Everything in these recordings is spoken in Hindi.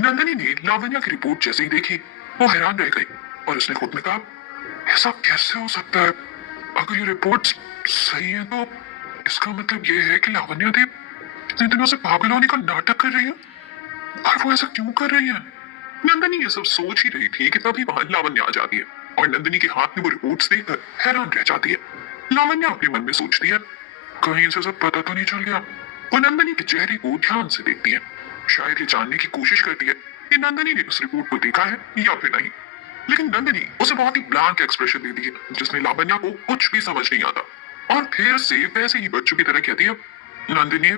नंदिनी ने लावण्या की रिपोर्ट जैसे ही देखी वो हैरान रह गई और उसने खुद में कहा, ऐसा कैसे हो सकता है? अगर ये रिपोर्ट सही है तो इसका मतलब ये है कि लावण्या दी इतने दिनों से पागल होने का नाटक कर रही है। और वो ऐसा क्यों कर रही है? नंदिनी ये सब सोच ही रही थी कि तभी वहां लावण्या आ जाती है और नंदिनी के हाथ में वो रिपोर्ट्स देखकर हैरान रह जाती है। लावण्या अपने मन में सोचती है, कहीं इसे सब पता तो नहीं चल गया। वो नंदिनी के चेहरे को ध्यान से देखती है, शायद ये जानने की कोशिश करती है कि नंदिनी ने उस रिपोर्ट को देखा है या फिर नहीं। लेकिन नंदिनी उसे बहुत ही ब्लैंक एक्सप्रेशन देती है जिसमें लावण्या को कुछ भी समझ नहीं आता और फिर से वैसे ही बच्चों की तरह कहती है, नंदिनी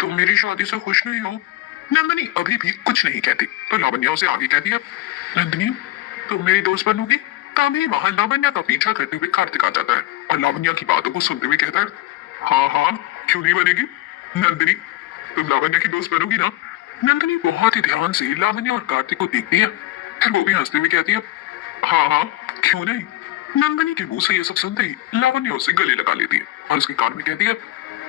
तुम मेरी शादी से खुश नहीं हो? नंदिनी अभी भी कुछ नहीं कहती तो लावण्या उसे आगे कहती है, नंदिनी तुम मेरी दोस्त बनोगी? तभी वहां लावण्या का पीछा करते हुए कार्तिक आ जाता है और लावण्या की बातों को सुनते हुए कहता है, हाँ हाँ क्यों नहीं बनेगी? नंदिनी तुम लावण्या की दोस्त बनोगी ना? नंदिनी बहुत ही ध्यान से लावण्या और कार्तिक को देखती है, फिर वो भी हंसते हुए कहती है, हाँ हाँ क्यों नहीं। नंदिनी के मुंह से ये सब सुनते ही लावण्या उसे गले लगा लेती है और उसके कान में कहती है,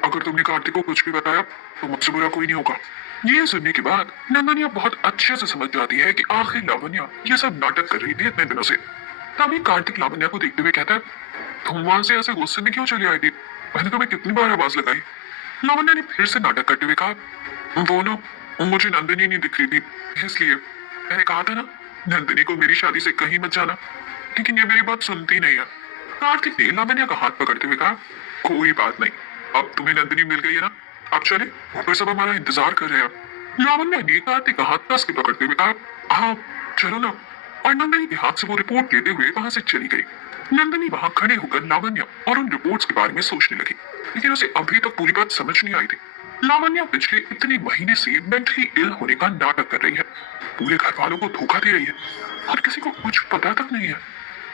अगर तुमने कार्तिक को कुछ भी बताया तो मुझसे बुरा कोई नहीं होगा। ये सुनने के बाद नंदिनी अब बहुत अच्छे से समझ जाती है कि आखिर लावण्या ये सब नाटक कर रही थी इतने दिनों से। तभी कार्तिक लावण्या को देखते हुए कहता है, तुम वहां से ऐसे गुस्से में क्यों चली आई थी? मैंने तुम्हें कितनी बार आवाज लगाई। लावण्या ने फिर से नाटक करते हुए कहा, वो ना मुझे नंदिनी नहीं दिख रही थी इसलिए मैंने कहा था ना नंदिनी को मेरी शादी से कहीं मत जाना, लेकिन ये मेरी बात सुनती नहीं है। कार्तिक ने लावण्या का हाथ पकड़ते हुए कहा, कोई बात नहीं, अब तुम्हें नंदिनी मिल गई है ना, अब चले ऊपर सब हमारा इंतजार कर रहे हैं। लावण्या ने कार्तिक का हाथ कस के पकड़ते हुए कहा, हाँ चलो ना, और नंदिनी के हाथ से वो रिपोर्ट लेते हुए वहां से चली गई। नंदिनी वहां खड़े होकर लावण्या और उन रिपोर्ट्स के बारे में सोचने लगी, लेकिन उसे अभी तक पूरी बात समझ नहीं आई थी। लावण्या पिछले इतने महीने से मेंटली इल होने का नाटक कर रही है, पूरे घर वालों को धोखा दे रही है और किसी को कुछ पता तक नहीं है।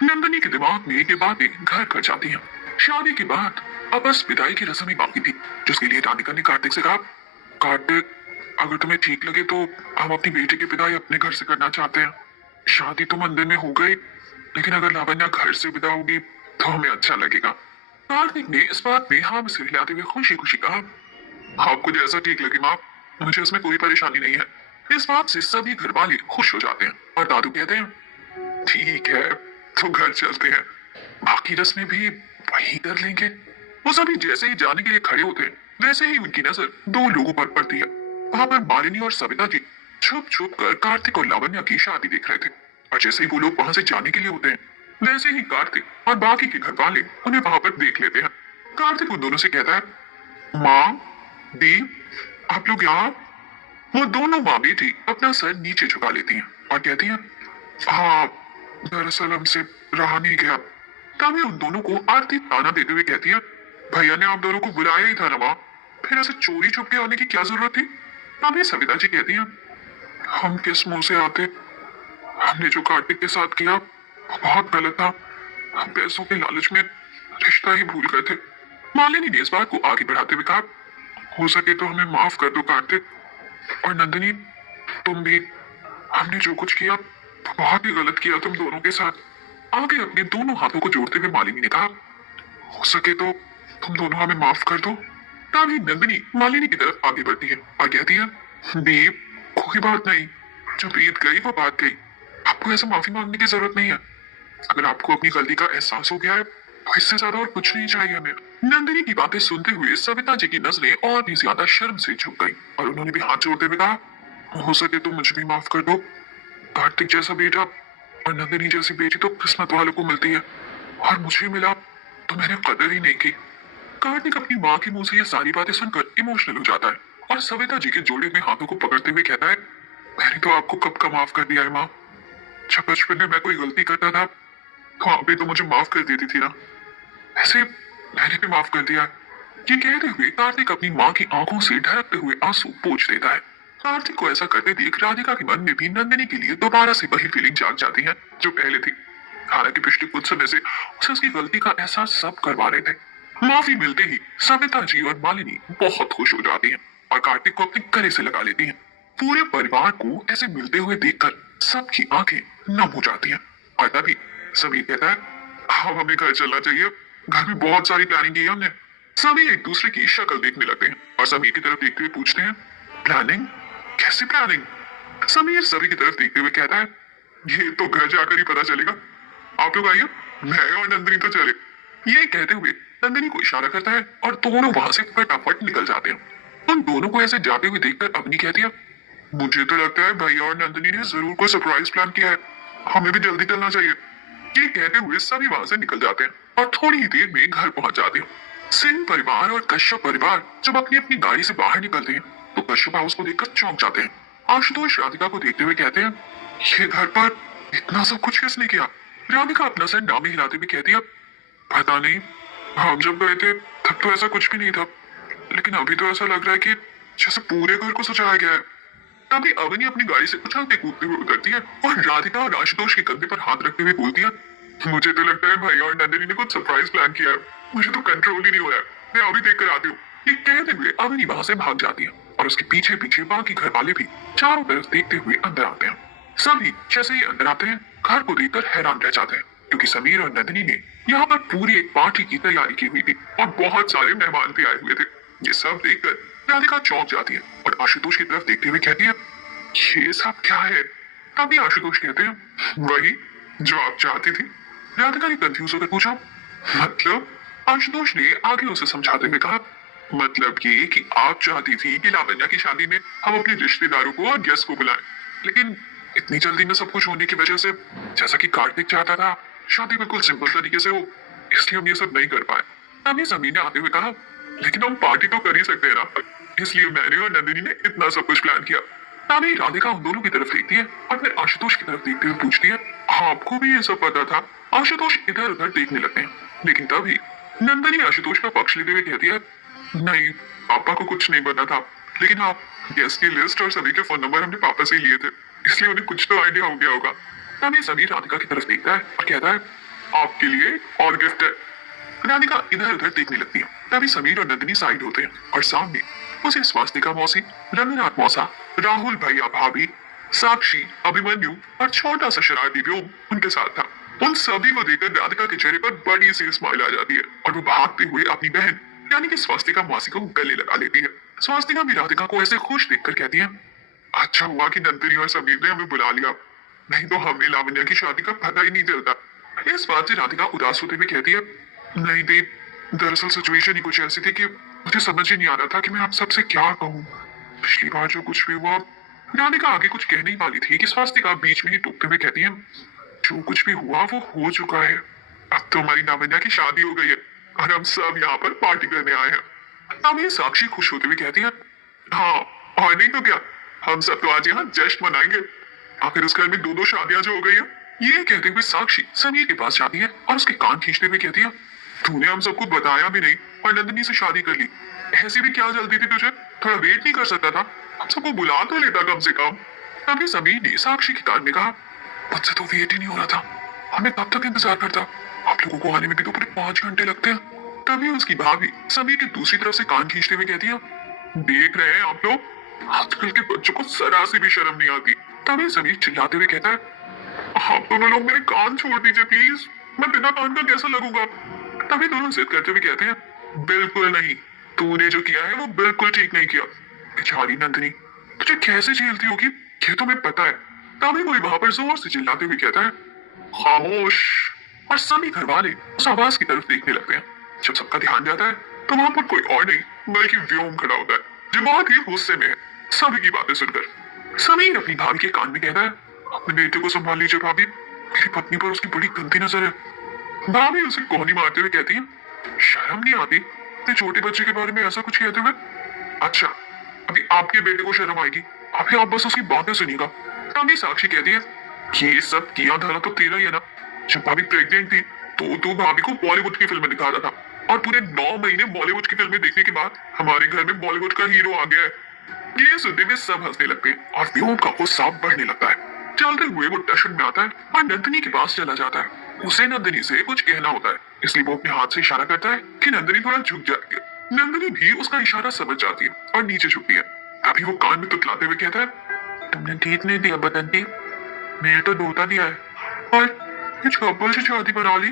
नंदिनी के दिमाग में ये बातें घर कर जाती हैं। शादी के बाद अब बस विदाई की रस्म ही बाकी थी, जिसके लिए राधिका ने कार्तिक से कहा, कार्तिक अगर तुम्हें ठीक लगे तो हम अपनी बेटी की विदाई अपने घर से करना चाहते हैं। शादी तो मंदिर में हो गई, लेकिन अगर लावण्या घर से विदा होगी तो हमें अच्छा लगेगा। कार्तिक ने इस बात में हाँ में सिर हिलाते हुए खुशी खुशी कहा, आपको जैसा ठीक लगे माँ, मुझे इसमें कोई परेशानी नहीं है। इस बात से सभी घर वाले खुश हो जाते हैं और दादू कहते हैं, ठीक है तो घर चलते हैं, बाकी रस्में भी वही कर लेंगे। वो सभी जैसे ही जाने के लिए खड़े होते हैं वैसे ही उनकी नजर दो लोगों पर पड़ती है। वहां पर मालिनी और सविता जी छुप छुप कर कार्तिक और लावण्या की शादी देख रहे थे और जैसे ही वो लोग वहां से जाने के लिए होते हैं वैसे ही कार्तिक और बाकी के घर वाले उन्हें वहां पर देख लेते हैं। कार्तिक उन दोनों से कहता है, माँ दी आप लोग यहाँ? वो दोनों माँ बेटी अपना सर नीचे झुका लेती हैं और कहती हैं, हाँ दरअसल हमसे रहा नहीं गया। तभी उन दोनों को आरती ताना देते हुए कहती है, भैया ने आप दोनों को बुलाया ही था ना माँ, फिर ऐसे चोरी छुप के आने की क्या जरूरत थी? तभी सविता जी कहती हैं, हम किस मुंह से आते, हमने जो कार्तिक के साथ किया वो बहुत गलत था, हम पैसों के लालच में रिश्ता ही भूल गए थे। मालिनी ने इस बात को आगे बढ़ाते हुए कहा, हो सके तो हमें माफ कर दो कार्तिक, और नंदिनी तुम भी, हमने जो कुछ किया तो बहुत ही गलत किया तुम दोनों के साथ। आगे अपने दोनों हाथों को जोड़ते हुए मालिनी ने कहा, हो सके तो तुम दोनों हमें माफ कर दो। तभी नंदिनी मालिनी की तरफ आगे बढ़ती है और कहती है, दीप कोई बात नहीं, जो बीत गई वो बात गई, आपको ऐसा माफी मांगने की जरूरत नहीं है। अगर आपको अपनी गलती का एहसास हो गया है तो इससे ज्यादा और कुछ नहीं चाहिए हमें। नंदिनी की बातें सुनते हुए सविता जी की नजरें और भी ज्यादा शर्म से झुक गई और उन्होंने भी हाथ जोड़ते हुए कहा, हो सके तो मुझे भी माफ कर दो। कार्तिक जैसा बेटा और नंदिनी जैसी बेटी तो किस्मत वालों को मिलती है और मुझे मिला तो मैंने कदर ही नहीं की। कार्तिक अपनी माँ के मुंह से ये सारी बातें सुनकर इमोशनल हो जाता है और सविता जी के जोड़े में हाथों को पकड़ते हुए कहता है, मैंने तो आपको कब का माफ कर दिया है माँ, जब बचपन में मैं कोई गलती करता था तो आप भी तो मुझे माफ कर देती थी ना, ऐसे मैंने भी माफ कर दिया। ये कहते हुए कार्तिक अपनी माँ की आंखों से ढलकते हुए आंसू पोंछ देता है। कार्तिक को ऐसा करते देख राधिका के मन में भी नंदिनी के लिए दोबारा से वही फीलिंग जाग जाती है जो पहले थी। हालांकि पिछले कुछ समय से उसे उसकी गलती का एहसास सब करवा रहे थे। माफी मिलते ही सविता जी और मालिनी बहुत खुश हो जाती हैं और कार्तिक को अपने गले से लगा लेती हैं। पूरे परिवार को ऐसे मिलते हुए देखकर सबकी आंखें नम हो जाती हैं और तभी सभी कहता है, अब हमें घर चलना चाहिए, घर में बहुत सारी प्लानिंग की है हमने। सभी एक दूसरे की शक्ल देखने लगते हैं और सभी की तरफ देखते हुए पूछते हैं, प्लानिंग? कैसी प्लानिंग? समीर सभी की तरफ देखते हुए कहता है, ये तो घर जाकर ही पता चलेगा। आप लोग आइए, मैं और नंदिनी तो चले। ये कहते हुए नंदिनी को इशारा करता है और दोनों वहां से फटाफट निकल जाते हैं। उन दोनों को ऐसे जाते हुए देखकर अवनी कहती है, मुझे तो लगता है भैया और नंदिनी ने जरूर कोई सरप्राइज प्लान किया है, हमें भी जल्दी चलना चाहिए। ये कहते हुए सभी वहां से निकल जाते हैं और थोड़ी ही देर में घर पहुंच जाते हैं। सिंह परिवार और कश्यप परिवार जब अपनी अपनी गाड़ी से बाहर निकलते हैं तो कश्यप हाउस को देखकर चौंक जाते हैं। आशुतोष राधिका को देखते हुए कहते हैं, ये घर पर इतना सब कुछ किसने किया? राधिका अपना सर नामी हिलाते हुए कहती है, पता नहीं, हम जब गए थे तब तो ऐसा कुछ भी नहीं था, लेकिन अभी तो ऐसा लग रहा है कि जैसे पूरे घर को सजाया गया है। तभी अवनी अपनी गाड़ी से उछलते कूदते हुए उतरती है और राधिका और आशुतोष के कंधे पर हाथ रखते हुए बोलती है, मुझे तो लगता है भैया और नंदिनी ने कुछ सरप्राइज प्लान किया है, मुझे तो कंट्रोल ही नहीं हो रहा है, मैं अभी देख कर आती हूँ। ये कहते हुए अवनी वहां से भाग जाती है और उसके पीछे पीछे बाकी घर वाले भी चारों तरफ देखते हुए अंदर आते हैं। सभी जैसे ही अंदर आते हैं घर को देखकर हैरान रह जाते हैं, क्योंकि समीर और नंदिनी ने यहाँ पर पूरी एक पार्टी की तैयारी की हुई थी और बहुत सारे मेहमान भी आए हुए थे। ये सब देखकर राधिका चौंक जाती है और आशुतोष की तरफ देखते हुए कहती है, ये सब क्या है? तभी आशुतोष कहते हैं, वही जो आप चाहती थी। राधिका ने कंफ्यूज होकर पूछा, मतलब? आशुतोष ने आगे उसे समझाते हुए कहा, मतलब ये कि आप चाहती थी कि लावण्या की शादी में हम अपने रिश्तेदारों को और गेस्ट को बुलाएं, लेकिन इतनी जल्दी में सब कुछ होने की वजह से, जैसा कि कार्तिक चाहता था, शादी बिल्कुल सिंपल तरीके से हो, इसलिए हम ये सब नहीं कर पाए। तभी समीर ने आते हुए कहा, लेकिन हम पार्टी तो कर ही सकते हैं ना, इसलिए मैंने और नंदिनी ने इतना सब कुछ प्लान किया। तभी राधिका उन दोनों की तरफ देखती है और फिर आशुतोष की तरफ देखते हुए पूछती है, आपको भी ये सब पता था? आशुतोष इधर उधर देखने लगते हैं, लेकिन तभी नंदिनी आशुतोष का पक्ष लेते हुए कहती है, नहीं, पापा को कुछ नहीं पता था, लेकिन हाँ, गेस्ट की लिस्ट और सभी के फोन नंबर हमने पापा से ही लिए थे, इसलिए उन्हें कुछ तो आइडिया हो गया होगा। तभी समीर राधिका की तरफ देखता है और कहता है, आपके लिए और गिफ्ट है। राधिका इधर उधर देखने लगती है। तभी समीर और नंदिनी साइड होते हैं और सामने उसे स्वास्तिका मौसी, रंगनाथ मौसा, राहुल भैया भाभी, साक्षी, अभिमन्यु और छोटा सा शरारती व्योम उनके साथ था। उन सभी को देखकर राधिका के चेहरे पर बड़ी सी स्माइल आ जाती है और वो भागते हुए अपनी बहन यानी कि स्वास्तिका मौसी को गले लगा लेती है। स्वास्तिका भी राधिका को ऐसे खुश देखकर कहती है, अच्छा हुआ कि नंदिनी और समीर ने हमें बुला लिया, नहीं तो हमें लावण्या की शादी का पता ही नहीं चलता। इस बात से राधिका उदास होते हुए कहती है, नहीं देव, दरअसल सिचुएशन ही कुछ ऐसी थी कि मुझे समझ ही नहीं आ रहा था कि मैं आप सबसे क्या कहूँ। पिछली बार जो कुछ भी हुआ, राधिका आगे कुछ कहने ही वाली थी कि स्वास्तिका बीच में ही टूटते हुए कहती है, जो कुछ भी हुआ वो हो चुका है, अब तो हमारी लावण्या की शादी हो गई है और हम सब यहाँ पर पार्टी करने आए हैं। अब ये साक्षी खुश होते हुए कहती है, हाँ और नहीं तो क्या, हम सब तो आज यहाँ जश्न मनाएंगे, आखिर उस घर में दो दो शादियां जो हो गई है। ये कहते हुए साक्षी समीर के पास जाती है और उसके कान खींचते हुए कहती है, तूने हम सबको बताया भी नहीं और नंदिनी से शादी कर ली, ऐसी भी क्या जल्दी थी तुझे? थोड़ा वेट नहीं कर सकता था? हम सबको बुला तो लेता कम से कम। तभी समीर ने साक्षी के कान में कहा, मुझसे तो वेट ही नहीं हो रहा था, हमें कब तक इंतजार करता, आप लोगों को आने में भी तो पूरे 5 घंटे लगते हैं। तभी उसकी भाभी समीर की दूसरी तरफ से कान खींचते हुए कहती है, देख रहे हैं आप लोग, आजकल के बच्चों को जरा सी भी शर्म नहीं आती। तभी समीर चिल्लाते हुए कहता है, आप दोनों लोग मेरे कान छोड़ दीजिए प्लीज, मैं बिना कान का कैसा लगूंगा? तभी दोनों जिद करते हुए कहते हैं, बिल्कुल नहीं, तूने जो किया है वो बिल्कुल ठीक नहीं किया। बेचारी नंदिनी तुझे कैसे झेलती होगी ये तो मैं पता है। तभी कोई वहां पर जोर से चिल्लाते हुए कहता है, खामोश। और सभी घर वाले उस आवाज की तरफ देखने लगते हैं। जब सबका ध्यान जाता है तो वहां पर कोई और नहीं बल्कि व्योम खड़ा होता है, जो बहुत ही गुस्से में है सभी की बातें सुनकर। समीर अपनी भाभी के कान में कहता है, अपने बेटे को संभाल लीजिए भाभी, मेरी पत्नी पर उसकी बड़ी गंदी नजर है। भाभी उसे कोहनी मारते हुए कहती है, शर्म नहीं आती इतने छोटे बच्चे के बारे में ऐसा कुछ कहते हुए? अच्छा, अभी आपके बेटे को शर्म आएगी, अभी आप बस उसकी बातें सुनिएगा। तभी साक्षी कहती है, ये सब किया धरा तो तेरा ही है ना, जब भाभी प्रेग्नेंट थी तो तू भाभी को बॉलीवुड की फिल्में दिखा रहा था और पूरे 9 महीने बॉलीवुड की फिल्में देखने के बाद हमारे घर में बॉलीवुड का हीरो आ गया है। ये सुनते हुए सब हंसने लगते हैं और व्योम का गुस्सा बढ़ने लगता है। चलते हुए वो टशन में आता है और नंदिनी के पास चला जाता है। उसे नंदिनी से कुछ कहना होता है, इसलिए वो अपने हाथ से इशारा करता है कि नंदिनी थोड़ा झुक जाती है। नंदिनी भी उसका इशारा समझ जाती है और नीचे झुकती है। अभी वो कान में तुतलाते हुए कहता है, तुमने जीत नहीं दिया बदंती, मैंने तो धोता दिया है और कुछ कपल से शादी बना ली।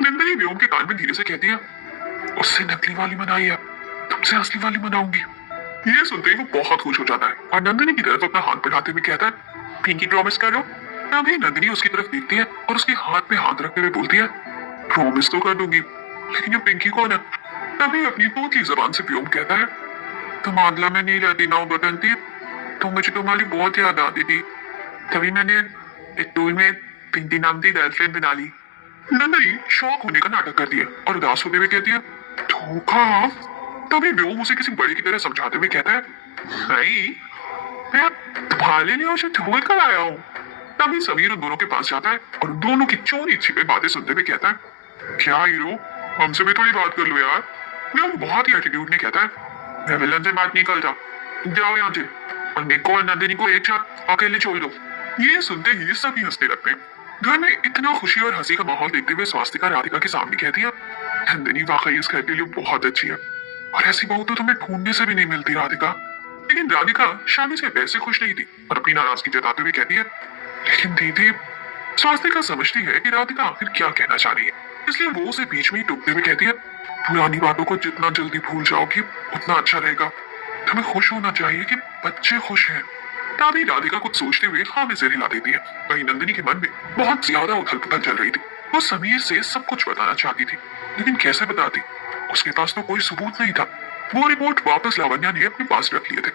नंदिनी व्योम के कान में धीरे से कहती है, उससे नकली वाली मनाई है, तुमसे असली वाली मनाऊंगी। ये सुनते ही वो बहुत खुश हो जाता है और नंदिनी की तरफ अपना हाथ बढ़ाते हुए कहता है, पिंकी प्रॉमिस करो। तभी नंदिनी उसकी तरफ देखती है और उसके हाथ में हाथ रखते हुए बोलती है, प्रॉमिस तो कर दूंगी, लेकिन ये पिंकी कौन है? तभी अपनी तोतली जबान से व्योम कहता है, तुम आंधला में नहीं रहती ना बटनती, तो मुझे तुम्हारी बहुत याद आती थी, तभी मैंने एक टूर में पिंकी नाम की गर्लफ्रेंड बना ली। नंदनी शौक होने का नाटक करती है और उदास होते हुए कहती है, धोखा? तभी व्योम उसे किसी बड़े की तरह समझाते हुए कहता है, नहीं, मैं तुम्हारे लिए उसे ढूंढ कर आया हूँ। तभी समीर उन दोनों के पास जाता है और उन दोनों की चोरी छिपे बातें सुनते हुए कहता है, क्या हीरो, हमसे भी थोड़ी बात कर लो यार। व्योम बहुत ही एटीट्यूड में कहता है, मैं विलन से बात नहीं करता, जाओ यहाँ से और मेरे को और नंदिनी को एक साथ अकेले छोड़ दो। ये सुनते ही सभी हंसने लगते हैं। घर में इतना खुशी और हंसी का माहौल देखते हुए स्वास्तिका राधिका के सामने कहती है, नंदिनी वाकई इस घर के लिए बहुत अच्छी है और ऐसी बहू तो तुम्हें ढूंढने से भी नहीं मिलती राधिका। लेकिन राधिका शादी से वैसे खुश नहीं थी और अपनी नाराजगी जताते हुए कहती है, लेकिन दीदी। स्वास्तिका समझती है कि राधिका आखिर क्या कहना चाह रही है, इसलिए वो उसे बीच में ही टोकते हुए कहती है, पुरानी बातों को जितना जल्दी भूल जाओगी उतना अच्छा रहेगा। तुम्हें खुश होना चाहिए कि बच्चे खुश हैं। तभी राधिका कुछ सोचते हुए हाँ में सिर हिला देती है। वहीं नंदिनी के मन में बहुत ज्यादा उथल पुथल चल रही थी। वो समीर से सब कुछ बताना चाहती थी, लेकिन कैसे बताती? उसके पास तो कोई सबूत नहीं था। वो रिपोर्ट वापस लावण्या ने अपने पास रख लिए थे।